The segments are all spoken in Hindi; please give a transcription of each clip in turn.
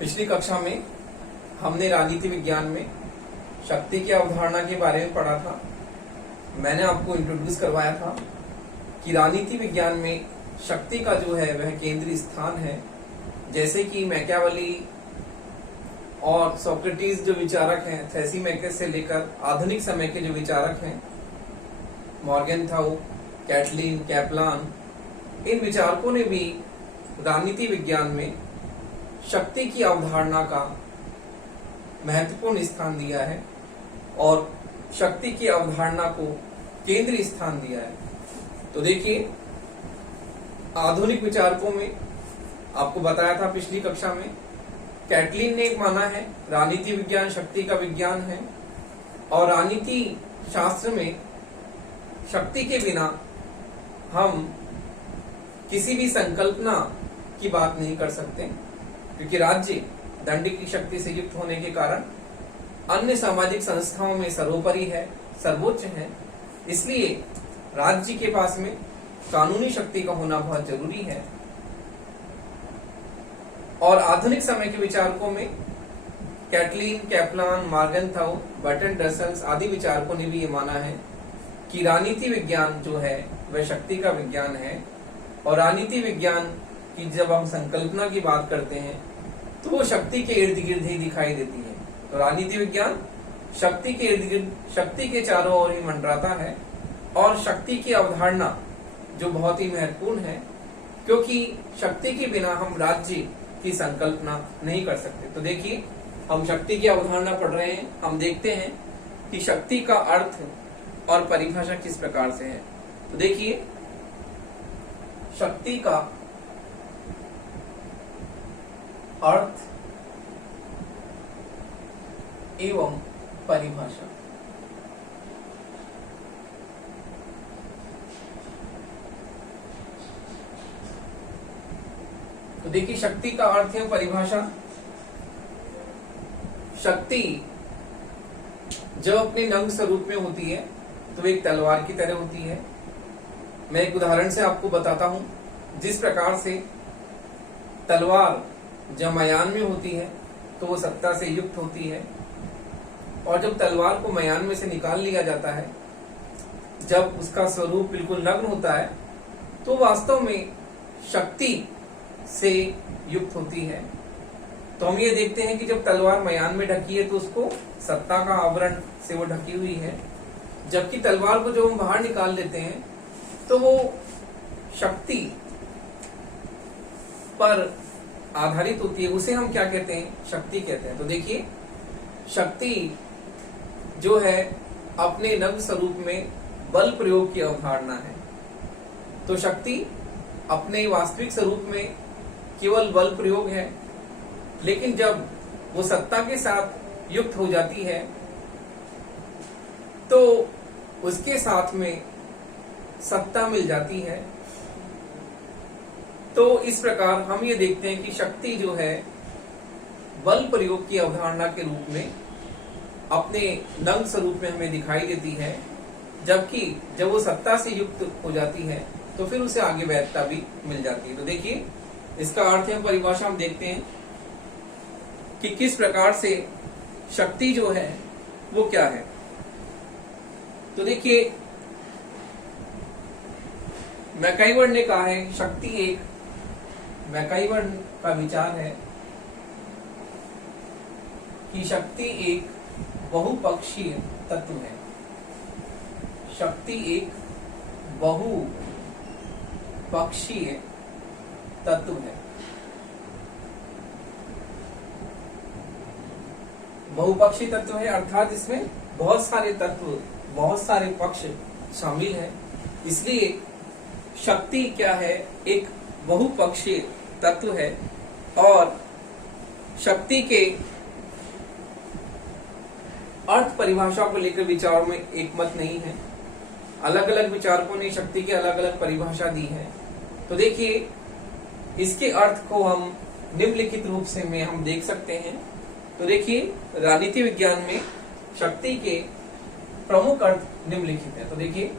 पिछली कक्षा में हमने राजनीति विज्ञान में शक्ति की अवधारणा के बारे में पढ़ा था। मैंने आपको इंट्रोड्यूस करवाया था कि राजनीति विज्ञान में शक्ति का जो है वह केंद्रीय स्थान है। जैसे कि मैकियावेली और सोक्रेटिस जो विचारक हैं, थ्रेसिमेकिस से लेकर आधुनिक समय के जो विचारक हैं, मॉर्गेनथाउ, कैटलिन, कैपलान, इन विचारकों ने भी राजनीति विज्ञान में शक्ति की अवधारणा का महत्वपूर्ण स्थान दिया है और शक्ति की अवधारणा को केंद्रीय स्थान दिया है। तो देखिए, आधुनिक विचारकों में आपको बताया था पिछली कक्षा में, कैटलिन ने माना है राजनीति विज्ञान शक्ति का विज्ञान है और राजनीति शास्त्र में शक्ति के बिना हम किसी भी संकल्पना की बात नहीं कर सकते, क्योंकि राज्य दंड की शक्ति से युक्त होने के कारण अन्य सामाजिक संस्थाओं में सर्वोपरि है, सर्वोच्च है। इसलिए राज्य के पास में कानूनी शक्ति का होना बहुत जरूरी है। और आधुनिक समय के विचारकों में कैटलिन, कैपलान, मॉर्गेनथाउ, बर्ट्रैंड रसेल आदि विचारकों ने भी ये माना है कि राजनीति विज्ञान जो है वह शक्ति का विज्ञान है और राजनीति विज्ञान की जब हम संकल्पना की बात करते हैं तो वो शक्ति के इर्द गिर्द ही दिखाई देती है। तो राजनीति विज्ञान शक्ति के इर्द गिर्द, शक्ति के चारों ओर ही मंडराता है और शक्ति की अवधारणा जो बहुत ही महत्वपूर्ण है, क्योंकि शक्ति के बिना हम राज्य की संकल्पना नहीं कर सकते। तो देखिए, हम शक्ति की अवधारणा पढ़ रहे हैं, हम देखते हैं कि शक्ति का अर्थ और परिभाषा किस प्रकार से है। तो देखिए, शक्ति का अर्थ एवं परिभाषा। तो देखिए, शक्ति का अर्थ एवं परिभाषा। शक्ति जब अपने नंग स्वरूप में होती है तो एक तलवार की तरह होती है। मैं एक उदाहरण से आपको बताता हूं। जिस प्रकार से तलवार जब मयान में होती है तो वो सत्ता से युक्त होती है और जब तलवार को मयान में से निकाल लिया जाता है, जब उसका स्वरूप बिल्कुल नग्न होता है, तो वास्तव में शक्ति से युक्त होती है। तो हम ये देखते हैं कि जब तलवार मयान में ढकी है तो उसको सत्ता का आवरण से वो ढकी हुई है, जबकि तलवार को जब हम बाहर निकाल लेते हैं तो वो शक्ति पर आधारित होती है। उसे हम क्या कहते हैं? शक्ति कहते हैं। तो देखिए, शक्ति जो है अपने नग्न स्वरूप में बल प्रयोग की अवधारणा है। तो शक्ति अपने वास्तविक स्वरूप में केवल बल प्रयोग है, लेकिन जब वो सत्ता के साथ युक्त हो जाती है तो उसके साथ में सत्ता मिल जाती है। तो इस प्रकार हम ये देखते हैं कि शक्ति जो है बल प्रयोग की अवधारणा के रूप में अपने नग्न स्वरूप में हमें दिखाई देती है, जबकि जब वो सत्ता से युक्त हो जाती है तो फिर उसे आगे वैधता भी मिल जाती है। तो देखिए, इसका अर्थ या परिभाषा हम देखते हैं कि किस प्रकार से शक्ति जो है वो क्या है। तो देखिए, मैकाइवर ने कहा है शक्ति एक, मैकाइवर का विचार है कि शक्ति एक बहुपक्षीय तत्व है। शक्ति एक बहुपक्षीय तत्व है। बहुपक्षीय तत्व है अर्थात इसमें बहुत सारे तत्व, बहुत सारे पक्ष शामिल हैं। इसलिए शक्ति क्या है? एक बहुपक्षीय तत्व है और शक्ति के अर्थ परिभाषा को लेकर विचारों में एक मत नहीं है। अलग अलग विचारकों ने शक्ति की अलग अलग परिभाषा दी है। तो देखिए, इसके अर्थ को हम निम्नलिखित रूप से में हम देख सकते हैं। तो देखिए, राजनीति विज्ञान में शक्ति के प्रमुख अर्थ निम्नलिखित है। तो देखिए,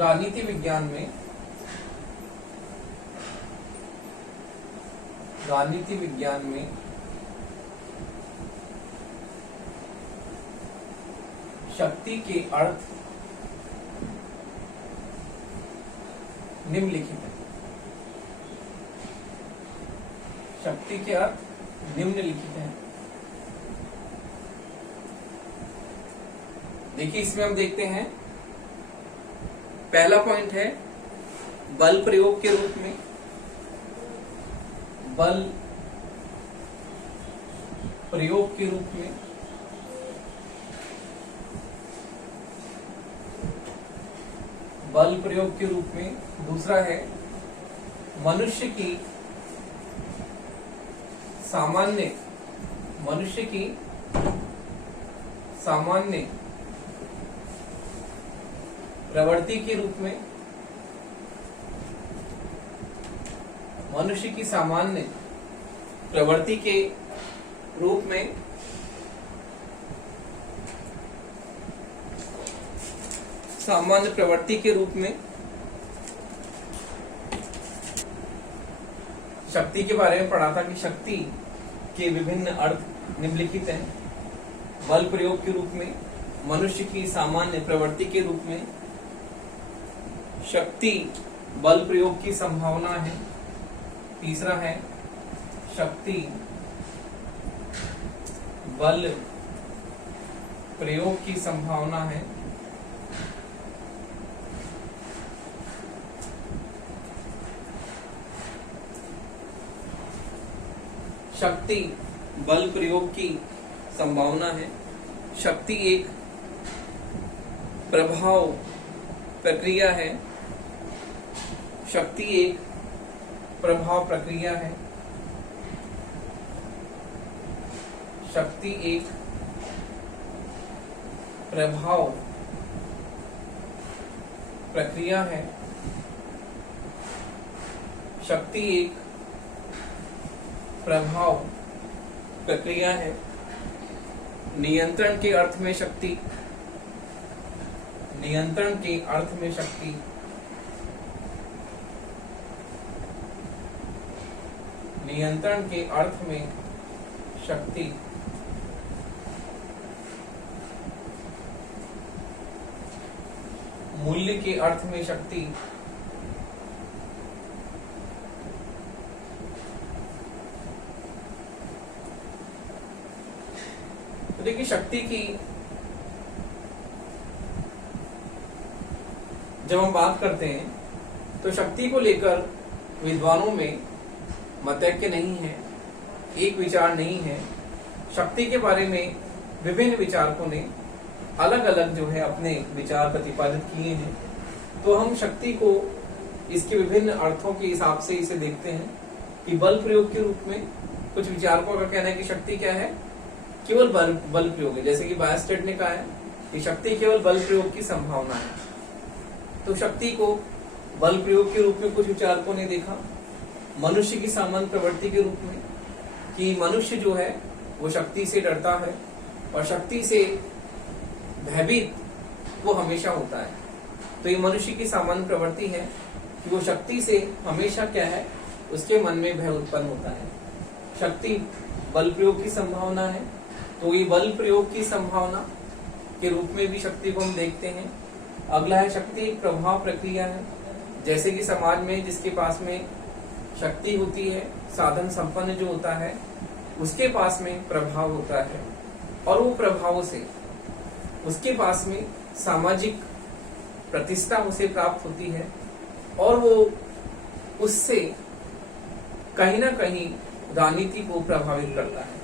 राजनीति विज्ञान में शक्ति के अर्थ निम्नलिखित हैं। शक्ति के अर्थ निम्नलिखित हैं। देखिए, इसमें हम देखते हैं, पहला पॉइंट है बल प्रयोग के रूप में। बल प्रयोग के रूप में, बल प्रयोग के रूप में। दूसरा है मनुष्य की सामान्य प्रवृत्ति के रूप में। मनुष्य की सामान्य प्रवृत्ति के रूप में। सामान्य प्रवृत्ति के रूप में शक्ति के बारे में पढ़ा था कि शक्ति के विभिन्न अर्थ निम्नलिखित हैं। बल प्रयोग के रूप में, मनुष्य की सामान्य प्रवृत्ति के रूप में, शक्ति बल प्रयोग की संभावना है। तीसरा है शक्ति बल प्रयोग की संभावना है। शक्ति बल प्रयोग की संभावना है। शक्ति एक प्रभाव प्रक्रिया है। शक्ति एक प्रभाव प्रक्रिया है। शक्ति एक प्रभाव प्रक्रिया है। शक्ति एक प्रभाव प्रक्रिया है। नियंत्रण के अर्थ में शक्ति, नियंत्रण के अर्थ में शक्ति, नियंत्रण के अर्थ में शक्ति, मूल्य के अर्थ में शक्ति, तो देखिए, शक्ति की जब हम बात करते हैं तो शक्ति को लेकर विद्वानों में मतैक्य नहीं है, एक विचार नहीं है। शक्ति के बारे में विभिन्न विचारकों ने अलग अलग जो है अपने विचार प्रतिपादित किए हैं। तो हम शक्ति को इसके विभिन्न अर्थों के हिसाब से इसे देखते हैं कि बल प्रयोग के रूप में कुछ विचारकों का कहना है कि शक्ति क्या है, केवल बल प्रयोग है। जैसे कि बायस्टेड ने कहा है कि शक्ति केवल बल प्रयोग की संभावना है। तो शक्ति को बल प्रयोग के रूप में कुछ विचारकों ने देखा। मनुष्य की सामान्य प्रवृत्ति के रूप में कि मनुष्य जो है वो शक्ति से डरता है और शक्ति से भयभीत वो हमेशा होता है। तो ये मनुष्य की सामान्य प्रवृत्ति है कि वो शक्ति से हमेशा क्या है, उसके मन में भय उत्पन्न होता है। शक्ति बल प्रयोग की संभावना है, तो ये बल प्रयोग की संभावना के रूप में भी शक्ति को हम देखते हैं। अगला है शक्ति एक प्रभाव प्रक्रिया है। जैसे कि समाज में जिसके पास में शक्ति होती है, साधन संपन्न जो होता है, उसके पास में प्रभाव होता है और वो प्रभाव से उसके पास में सामाजिक प्रतिष्ठा उसे प्राप्त होती है और वो उससे कहीं ना कहीं राजनीति को प्रभावित करता है।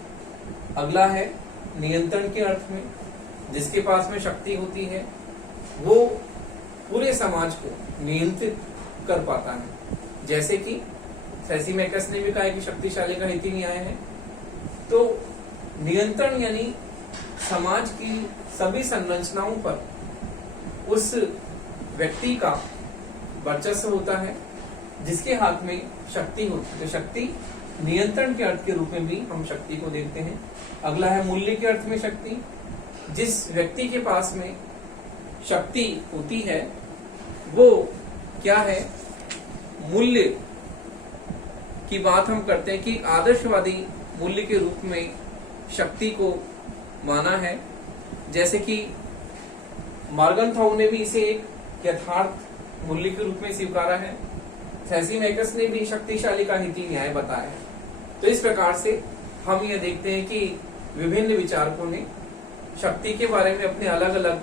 अगला है नियंत्रण के अर्थ में, जिसके पास में शक्ति होती है वो पूरे समाज को नियंत्रित कर पाता है। जैसे कि थ्रेसिमेकस ने भी कहा कि शक्तिशाली का हित ही न्याय है। तो नियंत्रण यानी समाज की सभी संरचनाओं पर उस व्यक्ति का वर्चस्व होता है जिसके हाथ में शक्ति होती है। तो शक्ति नियंत्रण के अर्थ के रूप में भी हम शक्ति को देखते हैं। अगला है मूल्य के अर्थ में शक्ति। जिस व्यक्ति के पास में शक्ति होती है वो क्या है, मूल्य की बात हम करते हैं कि आदर्शवादी मूल्य के रूप में शक्ति को माना है। जैसे कि मॉर्गनथाउ ने भी इसे एक यथार्थ मूल्य के रूप में स्वीकारा है, थैसीमैकस ने भी शक्तिशाली का नीति न्याय बताया है। तो इस प्रकार से हम यह देखते हैं कि विभिन्न विचारकों ने शक्ति के बारे में अपने अलग अलग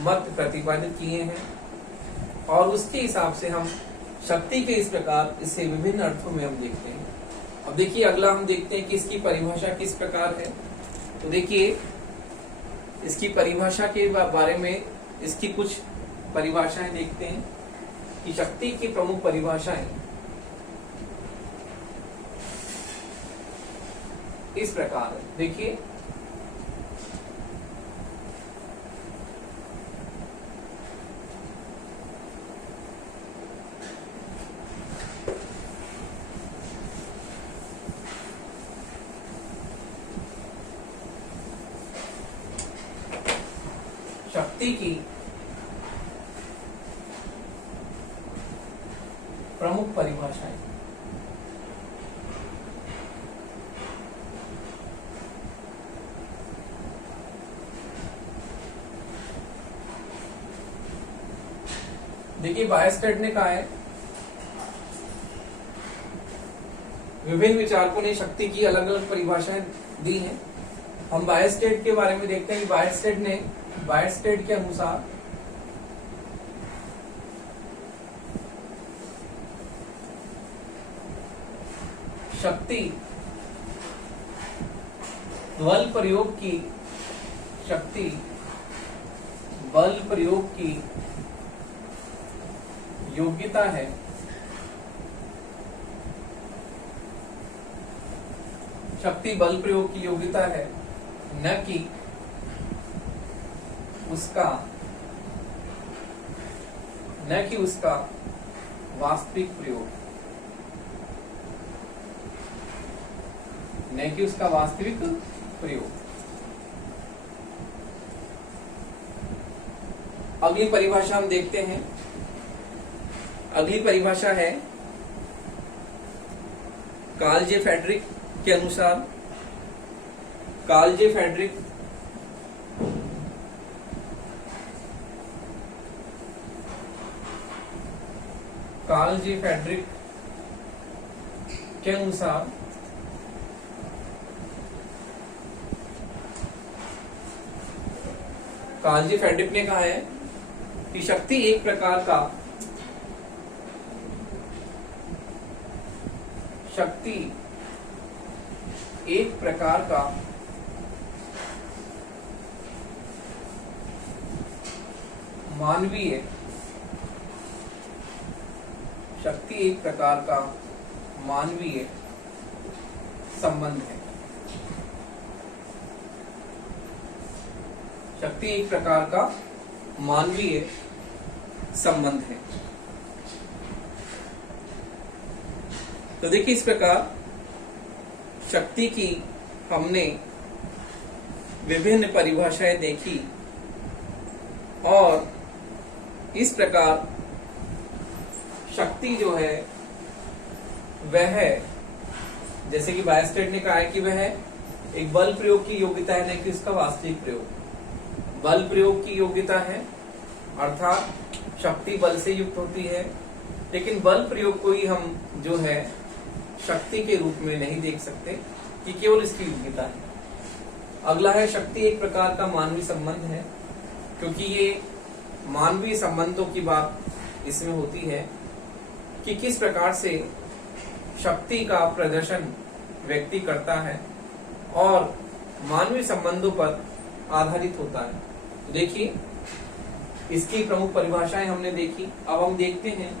मत प्रतिपादित किए हैं और उसके हिसाब से हम शक्ति के इस प्रकार इसे विभिन्न अर्थों में हम देखते हैं। अब देखिए अगला हम देखते हैं कि इसकी परिभाषा किस प्रकार है। तो देखिए इसकी परिभाषा के बारे में इसकी कुछ परिभाषाएं देखते हैं कि शक्ति की प्रमुख परिभाषाएं इस प्रकार है। देखिए शक्ति की प्रमुख परिभाषाएं देखिए बायस्टेड ने कहा है, विभिन्न विचारकों ने शक्ति की अलग अलग परिभाषाएं दी हैं। हम बायस्टेड के बारे में देखते हैं कि बायस्टेड के अनुसार शक्ति बल प्रयोग की योग्यता है। शक्ति बल प्रयोग की योग्यता है, न कि उसका वास्तविक प्रयोग, न कि उसका वास्तविक प्रयोग। अगली परिभाषा हम देखते हैं। अगली परिभाषा है कार्ल जे फ्रेडरिक के अनुसार। कार्ल जे फ्रेडरिक के अनुसार कार्ल जे फ्रेडरिक ने कहा है कि शक्ति एक प्रकार का मानवीय संबंध है। शक्ति एक प्रकार का मानवीय संबंध है। तो देखिए इस प्रकार शक्ति की हमने विभिन्न परिभाषाएं देखी और इस प्रकार शक्ति जो है वह जैसे कि बायस्टेड ने कहा है कि वह एक बल प्रयोग की योग्यता है, न कि उसका वास्तविक प्रयोग। बल प्रयोग की योग्यता है अर्थात शक्ति बल से युक्त होती है, लेकिन बल प्रयोग को ही हम जो है शक्ति के रूप में नहीं देख सकते कि केवल इसकी योग्यता है। अगला है शक्ति एक प्रकार का मानवीय संबंध है, क्योंकि ये मानवीय संबंधों की बात इसमें होती है कि किस प्रकार से शक्ति का प्रदर्शन व्यक्ति करता है और मानवीय संबंधों पर आधारित होता है। देखिए इसकी प्रमुख परिभाषाएं हमने देखी। अब हम देखते हैं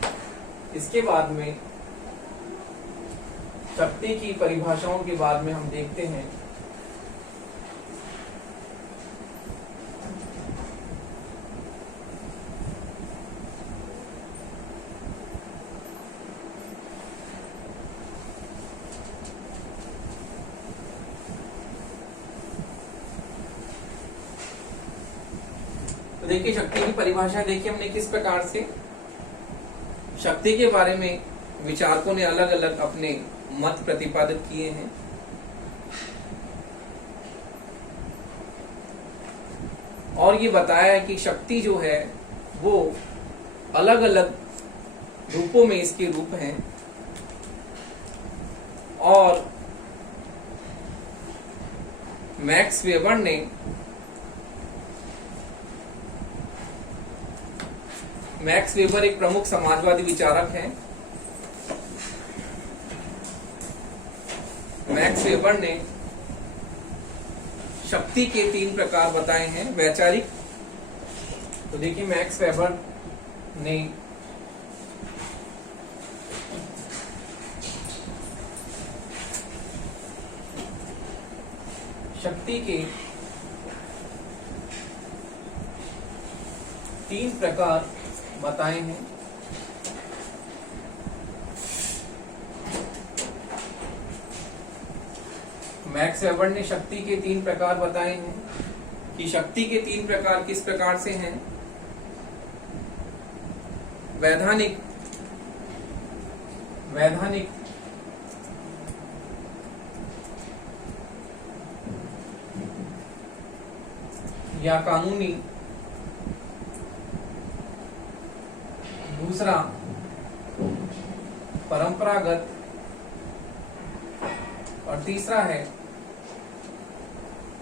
इसके बाद में शक्ति की परिभाषाओं के बाद में हम देखते हैं देखिए शक्ति की परिभाषा देखिए हमने किस प्रकार से शक्ति के बारे में विचारकों ने अलग अलग अपने मत प्रतिपादित किए हैं। और ये बताया है कि शक्ति जो है वो अलग अलग रूपों में इसके रूप हैं। और मैक्स वेबर ने मैक्स वेबर एक प्रमुख समाजवादी विचारक हैं। मैक्स वेबर ने शक्ति के 3 प्रकार बताए हैं वैचारिक। तो देखिए मैक्स वेबर ने शक्ति के 3 प्रकार बताए हैं। मैक्स वेबर ने शक्ति के 3 प्रकार बताए हैं कि शक्ति के 3 प्रकार किस प्रकार से हैं। वैधानिक या कानूनी, दूसरा परंपरागत और तीसरा है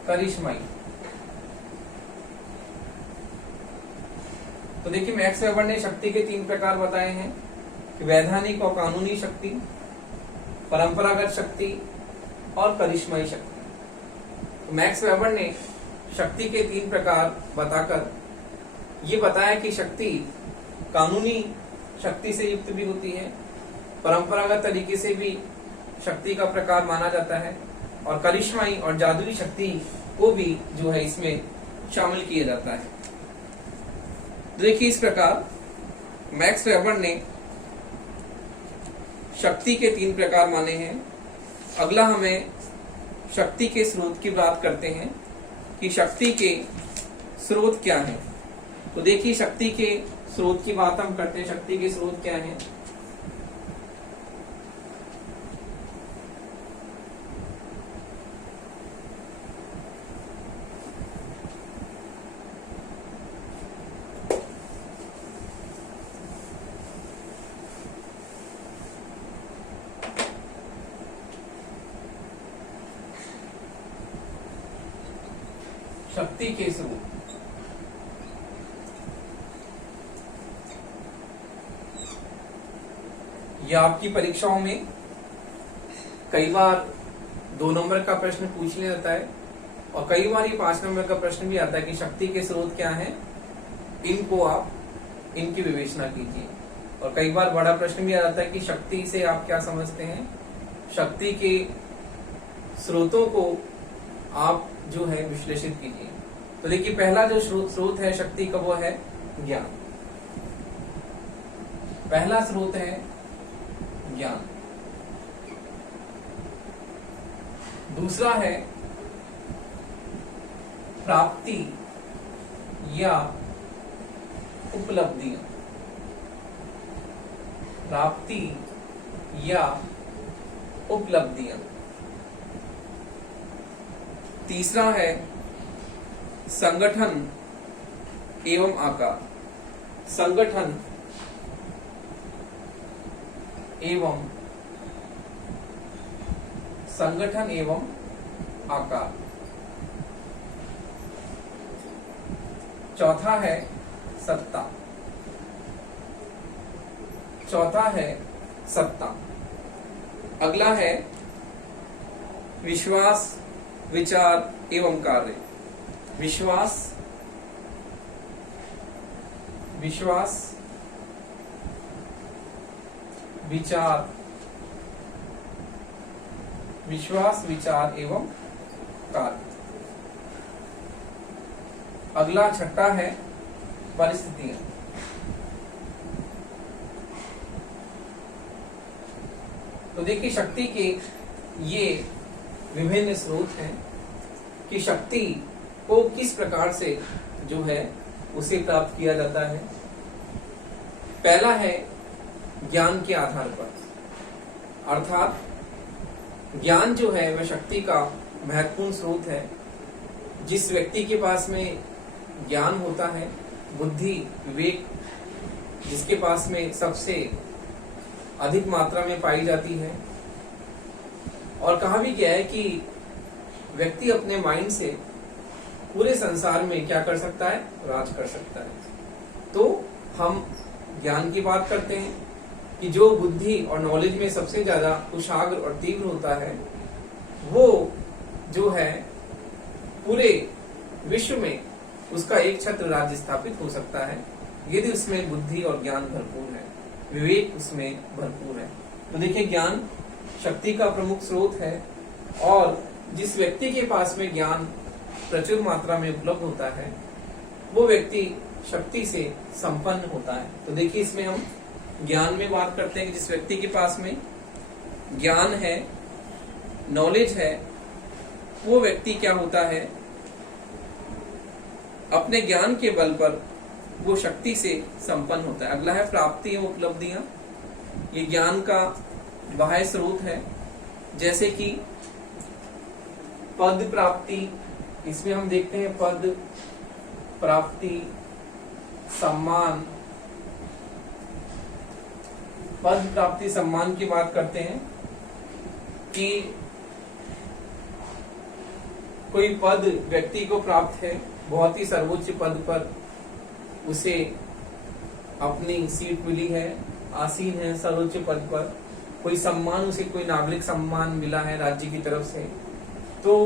करिश्माई। तो देखिए मैक्स वेबर ने शक्ति के 3 प्रकार बताए हैं कि वैधानिक और कानूनी शक्ति, परंपरागत शक्ति और करिश्माई शक्ति। तो मैक्स वेबर ने शक्ति के 3 प्रकार बताकर ये बताया कि शक्ति कानूनी शक्ति से युक्त भी होती है, परंपरागत तरीके से भी शक्ति का प्रकार माना जाता है, और करिश्माई और जादुई शक्ति को भी जो है इसमें शामिल किया जाता है। तो देखिए इस प्रकार मैक्स वेबर ने शक्ति के 3 प्रकार माने हैं। अगला हमें शक्ति के स्रोत की बात करते हैं कि शक्ति के स्रोत क्या हैं। तो देखिए शक्ति के स्रोत की बात हम करते हैं। शक्ति के स्रोत क्या हैं? शक्ति के स्रोत यह आपकी परीक्षाओं में कई बार 2 नंबर का प्रश्न पूछ लिया जाता है, और कई बार ये 5 नंबर का प्रश्न भी आता है कि शक्ति के स्रोत क्या हैं, इनको आप इनकी विवेचना कीजिए। और कई बार बड़ा प्रश्न भी आ जाता है कि शक्ति से आप क्या समझते हैं, शक्ति के स्रोतों को आप जो है विश्लेषित कीजिए। तो देखिए पहला जो स्रोत है शक्ति का वो है ज्ञान। पहला स्रोत है ज्ञान। दूसरा है प्राप्ति या उपलब्धियां। प्राप्ति या उपलब्धियां। तीसरा है संगठन एवं आकार। संगठन एवं आकार। चौथा है सत्ता। अगला है विश्वास, विचार एवं कार्य। विश्वास, विचार एवं कार्य। अगला छठा है परिस्थितियां। तो देखिए शक्ति के ये विभिन्न स्रोत हैं कि शक्ति को किस प्रकार से जो है उसे प्राप्त किया जाता है। पहला है ज्ञान के आधार पर। अर्थात ज्ञान जो है वह शक्ति का महत्वपूर्ण स्रोत है। जिस व्यक्ति के पास में ज्ञान होता है, बुद्धि, विवेक जिसके पास में सबसे अधिक मात्रा में पाई जाती है, और कहा भी गया है कि व्यक्ति अपने माइंड से पूरे संसार में क्या कर सकता है, राज कर सकता है। तो हम ज्ञान की बात करते हैं कि जो बुद्धि और नॉलेज में सबसे ज्यादा कुशाग्र और तीव्र होता है, वो जो है पूरे विश्व में उसका एक छत्र राज्य स्थापित हो सकता है यदि उसमें बुद्धि और ज्ञान भरपूर है, विवेक उसमें भरपूर है। तो देखिए, ज्ञान शक्ति का प्रमुख स्रोत है, और जिस व्यक्ति के पास में ज्ञान प्रचुर मात्रा में उपलब्ध होता है, वो व्यक्ति शक्ति से संपन्न होता है। तो देखिए, इसमें हम ज्ञान में बात करते हैं कि जिस व्यक्ति के पास में ज्ञान है, नॉलेज है, वो व्यक्ति क्या होता है, अपने ज्ञान के बल पर वो शक्ति से संपन्न होता है। अगला है प्राप्ति एवं उपलब्धियां। ये ज्ञान का बाह्य स्रोत है, जैसे कि पद प्राप्ति। इसमें हम देखते हैं पद प्राप्ति, सम्मान। पद प्राप्ति सम्मान की बात करते हैं कि कोई पद व्यक्ति को प्राप्त है, बहुत ही सर्वोच्च पद पर उसे अपनी सीट मिली है, आसीन है सर्वोच्च पद पर, कोई सम्मान, उसे कोई नागरिक सम्मान मिला है राज्य की तरफ से। तो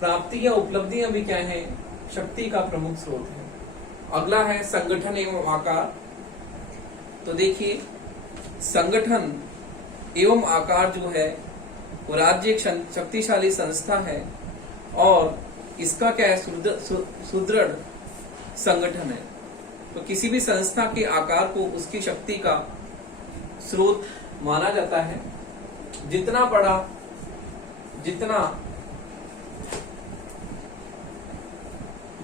प्राप्ति या उपलब्धियां भी क्या है, शक्ति का प्रमुख स्रोत है। अगला है संगठन एवं आकार। तो देखिए, संगठन एवं आकार जो है वो राज्य एक शक्तिशाली संस्था है, और इसका क्या है, सुदृढ़ संगठन है। तो किसी भी संस्था के आकार को उसकी शक्ति का स्रोत माना जाता है। जितना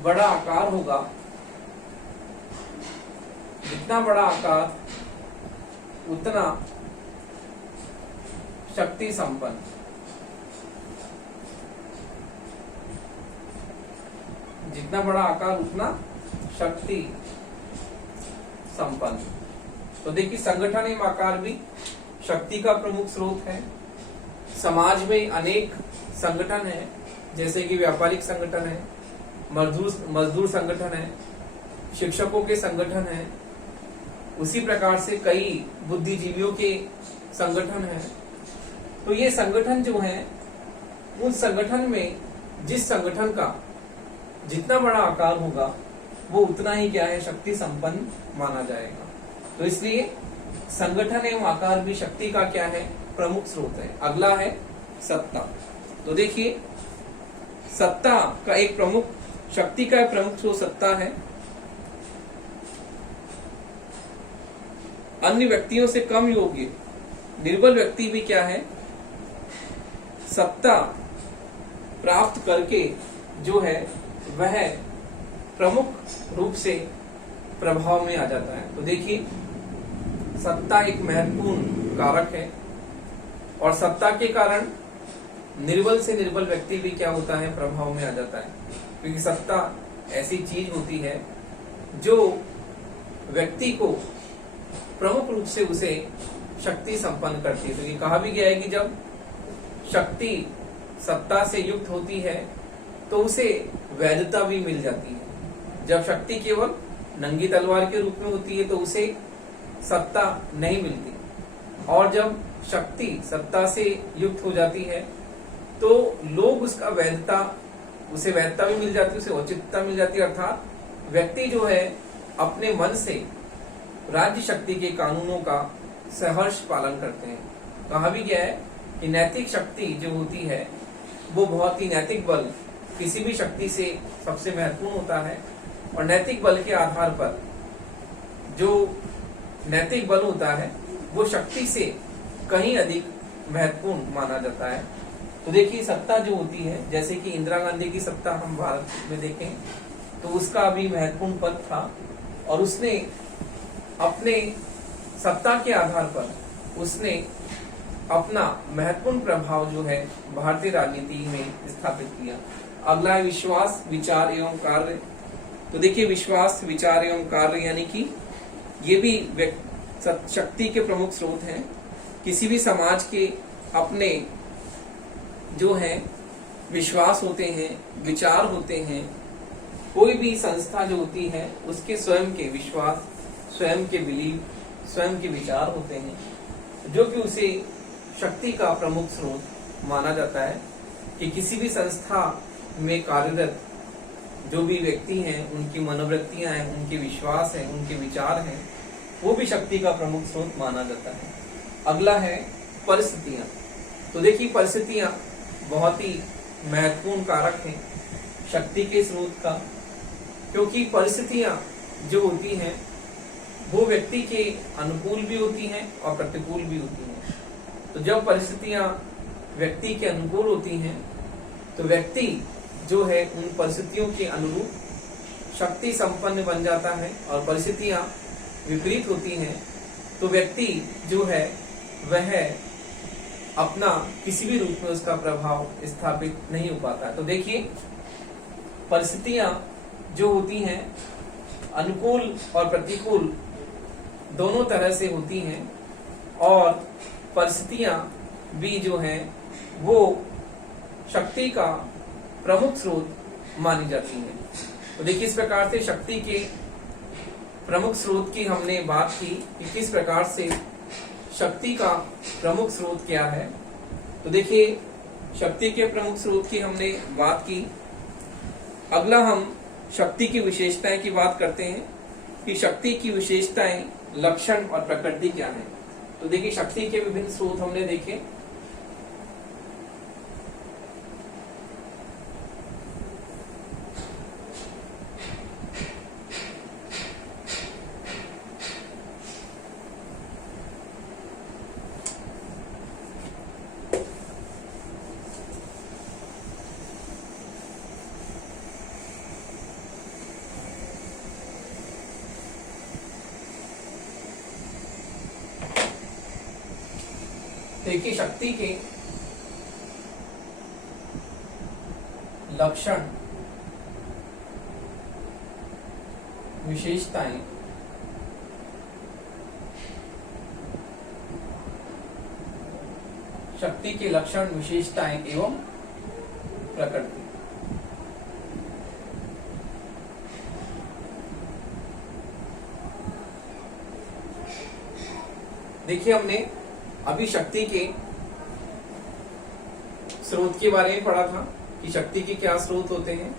बड़ा आकार होगा, जितना बड़ा आकार उतना शक्ति संपन्न। जितना बड़ा आकार उतना शक्ति संपन्न। तो देखिए, संगठन एवं आकार भी शक्ति का प्रमुख स्रोत है। समाज में अनेक संगठन है, जैसे कि व्यापारिक संगठन है, मजदूर संगठन है, शिक्षकों के संगठन है, उसी प्रकार से कई बुद्धिजीवियों के संगठन है। तो ये संगठन जो है, उस संगठन में जिस संगठन का जितना बड़ा आकार होगा वो उतना ही क्या है, शक्ति संपन्न माना जाएगा। तो इसलिए संगठन एवं आकार भी शक्ति का क्या है, प्रमुख स्रोत है। अगला है सत्ता। तो देखिए, सत्ता का एक प्रमुख, शक्ति का प्रमुख स्रोत सत्ता है। अन्य व्यक्तियों से कम योग्य निर्बल व्यक्ति भी क्या है, सत्ता प्राप्त करके जो है वह प्रमुख रूप से प्रभाव में आ जाता है। तो देखिए, सत्ता एक महत्वपूर्ण कारक है, और सत्ता के कारण निर्बल से निर्बल व्यक्ति भी क्या होता है, प्रभाव में आ जाता है। क्योंकि सत्ता ऐसी चीज होती है जो व्यक्ति को प्रमुख रूप से उसे शक्ति संपन्न करती है। तो ये कहा भी गया है कि जब शक्ति सत्ता से युक्त होती है तो उसे वैधता भी मिल जाती है। जब शक्ति केवल नंगी तलवार के रूप में होती है तो उसे सत्ता नहीं मिलती, और जब शक्ति सत्ता से युक्त हो जाती है तो लोग उसे वैधता भी मिल जाती है, उसे औचित्यता मिल जाती है। अर्थात व्यक्ति जो है अपने मन से राज्य शक्ति के कानूनों का सहर्ष पालन करते हैं। कहा भी गया है कि नैतिक शक्ति जो होती है वो बहुत ही, नैतिक बल किसी भी शक्ति से सबसे महत्वपूर्ण होता है, और नैतिक बल के आधार पर जो नैतिक बल होता है वो शक्ति से कहीं अधिक महत्वपूर्ण माना जाता है। तो देखिए, सत्ता जो होती है, जैसे कि इंदिरा गांधी की सत्ता हम भारत में देखें तो उसका भी महत्वपूर्ण पद था, और उसने अपने सत्ता के आधार पर उसने अपना महत्वपूर्ण प्रभाव जो है भारतीय राजनीति में स्थापित किया। अगला है विश्वास, विचार एवं कार्य। तो देखिए, विश्वास, विचार एवं कार्य यानी कि ये भी शक्ति के प्रमुख स्रोत हैं। किसी भी समाज के अपने जो है विश्वास होते हैं, विचार होते हैं। कोई भी संस्था जो होती है उसके स्वयं के विश्वास, स्वयं के बिलीव, स्वयं के विचार होते हैं, जो कि उसे शक्ति का प्रमुख स्रोत माना जाता है। कि किसी भी संस्था में कार्यरत जो भी व्यक्ति हैं, उनकी मनोवृत्तियां हैं, उनके विश्वास हैं, उनके विचार हैं, वो भी शक्ति का प्रमुख स्रोत माना जाता है। अगला है परिस्थितियां। तो देखिए, परिस्थितियां बहुत ही महत्वपूर्ण कारक हैं शक्ति के स्रोत का, क्योंकि परिस्थितियां जो होती हैं वो व्यक्ति के अनुकूल भी होती हैं और प्रतिकूल भी होती हैं। तो जब परिस्थितियां व्यक्ति के अनुकूल होती हैं तो व्यक्ति जो है उन परिस्थितियों के अनुरूप शक्ति संपन्न बन जाता है, और परिस्थितियां विपरीत होती हैं तो व्यक्ति जो है वह अपना किसी भी रूप में उसका प्रभाव स्थापित नहीं हो पाता। तो देखिए, परिस्थितियां जो होती हैं अनुकूल और प्रतिकूल दोनों तरह से होती हैं, और परिस्थितियां भी जो हैं वो शक्ति का प्रमुख स्रोत मानी जाती हैं। तो देखिए, इस प्रकार से शक्ति के प्रमुख स्रोत की हमने बात की कि किस प्रकार से शक्ति का प्रमुख स्रोत क्या है। तो देखिए, शक्ति के प्रमुख स्रोत की हमने बात की। अगला हम शक्ति की विशेषताएं की बात करते हैं कि शक्ति की विशेषताएं, लक्षण और प्रकृति क्या है। तो देखिए, शक्ति के विभिन्न स्रोत हमने देखे। देखिए, शक्ति के लक्षण, विशेषताएं, शक्ति के लक्षण, विशेषताएं एवं प्रकृति। देखिए, हमने अभी शक्ति के स्रोत के बारे में पढ़ा था कि शक्ति के क्या स्रोत होते हैं।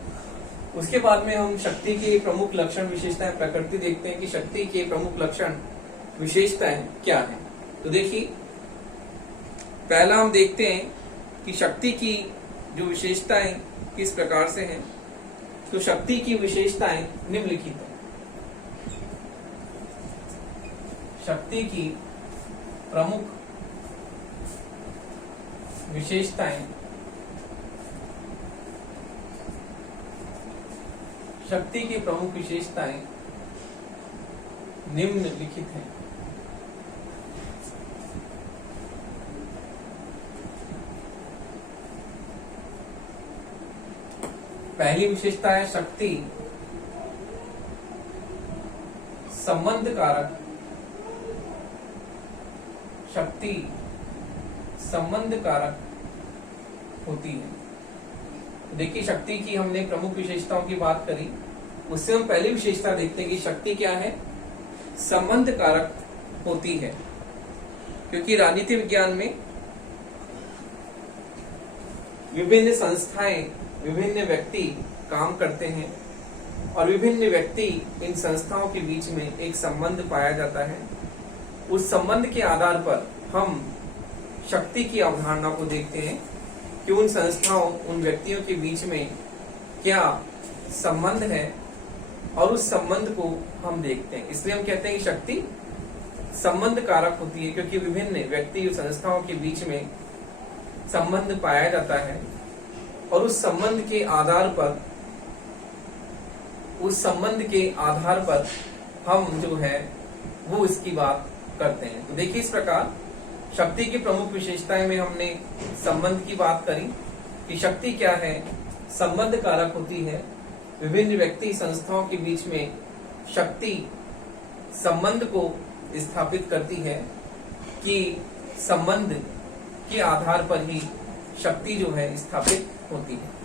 उसके बाद में हम शक्ति के प्रमुख लक्षण, विशेषताएं, प्रकृति देखते हैं कि शक्ति के प्रमुख लक्षण, विशेषताएं क्या हैं। तो देखिए, पहला हम देखते हैं कि शक्ति की जो विशेषताएं किस प्रकार से हैं। तो शक्ति की विशेषताएं निम्नलिखित हैं। शक्ति की प्रमुख विशेषताएं, शक्ति की प्रमुख विशेषताएं निम्नलिखित हैं। पहली विशेषता है शक्ति संबंध कारक। शक्ति संबंध कारक होती है। देखिए, शक्ति की हमने प्रमुख विशेषताओं की बात करी, उससे हम पहली विशेषता देखते हैं कि शक्ति क्या है, संबंध कारक होती है। क्योंकि राजनीति विज्ञान में विभिन्न संस्थाएं, विभिन्न व्यक्ति काम करते हैं और विभिन्न व्यक्ति इन संस्थाओं के बीच में एक संबंध पाया जाता है। उस संबंध के आधार पर हम शक्ति की अवधारणा को देखते हैं कि उन संस्थाओं, उन व्यक्तियों के बीच में क्या संबंध है और उस संबंध को हम देखते हैं। इसलिए हम कहते हैं कि शक्ति संबंध कारक होती है, क्योंकि विभिन्न व्यक्ति और संस्थाओं के बीच में संबंध पाया जाता है और उस संबंध के आधार पर हम जो है वो इसकी बात करते हैं। तो देखिए, इस प्रकार शक्ति की प्रमुख विशेषताएं में हमने संबंध की बात करी कि शक्ति क्या है, संबंध कारक होती है। विभिन्न व्यक्ति संस्थाओं के बीच में शक्ति संबंध को स्थापित करती है कि संबंध के आधार पर ही शक्ति जो है स्थापित होती है।